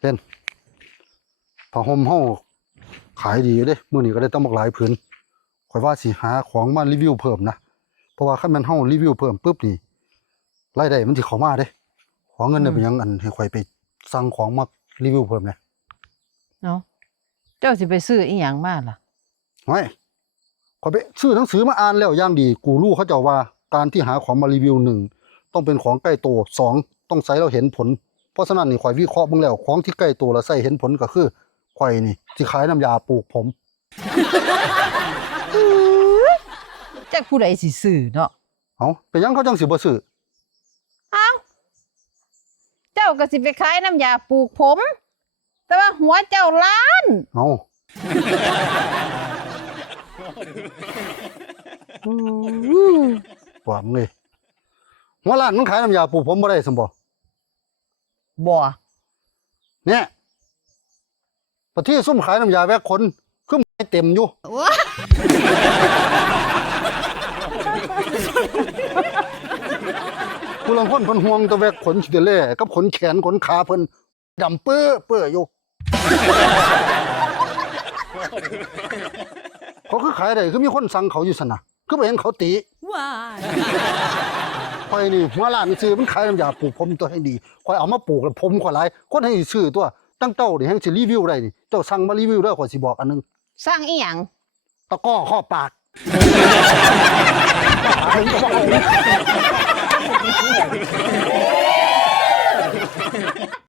เช่นผ้าห่มเฮาขายดีเด้มื้อนี้ก็ได้ตั้งบักหลายผืนข่อยว่าสิหาของมารีวิวเพิ่มนะเพราะว่าคันแม่นเฮารีวิวเพิ่มปุ๊บนี่รายได้มันสิเข้ามาเด้ขอเงินได้เป็นหยังอันให้ข่อยไปสั่งของมารีวิวเพิ่มแหน่ เนาะเจ้าสิไปซื้ออีหยังมาล่ะ ไว้ข่อยไปซื้อหนังสือมาอ่านแล้วอย่างดีกูรู้เขาเจ้าว่าการที่หาของมารีวิว1ต้องเป็นของใกล้ตัว2ต้องใช้เราเห็นผลเพราะฉะนั้นนี่ข่อยวิเคราะห์เบิ่งแล้วของที่ใกล้ตัวแล้วใช้เห็นผลก็คือข่อยนี่สิขายน้ำยาปลูกผม จักผู้ใดสิซื้อเนาะ เอ้าเป็นหยังเขาจังสิบ่ซื้อ อ้าวเจ้าก็สิไปขายน้ำยาปลูกผม แต่ว่าหัวเจ้าล้าน เอ้าปวดมึงเลยหัวล้านมันขายน้ำยาปลูกผมบ่ได้ซั่นบ่ บ่ เนี่ยประเทศซุ่มขายน้ำยาแวกขนคือไม่เต็มอยู่ผู้ลางคนเพิ่นห่วงแตะแวกขนสิได้แลกับขนแขนขนขาเพิ่นดำเปื้ออยู่ เขาคือขายได้คือมีคนสั่งเขาอยู่ซั่นน่ะคือบ่เห็นเขาติ ว้าย ข่อยนี่หัวล้านนี่ซื้อมันขายน้ำยาปลูกผมตัวให้ดีข่อยเอามาปลูกแล้วผมข่อยหลายคนให้ซื้อตัวตั้งเจ้านี่แฮงสิรีวิวได้นี่เจ้าสั่งมารีวิวเด้อข่อยสิบอกอันนึง สร้างอีหยัง ตะก้อข้อปาก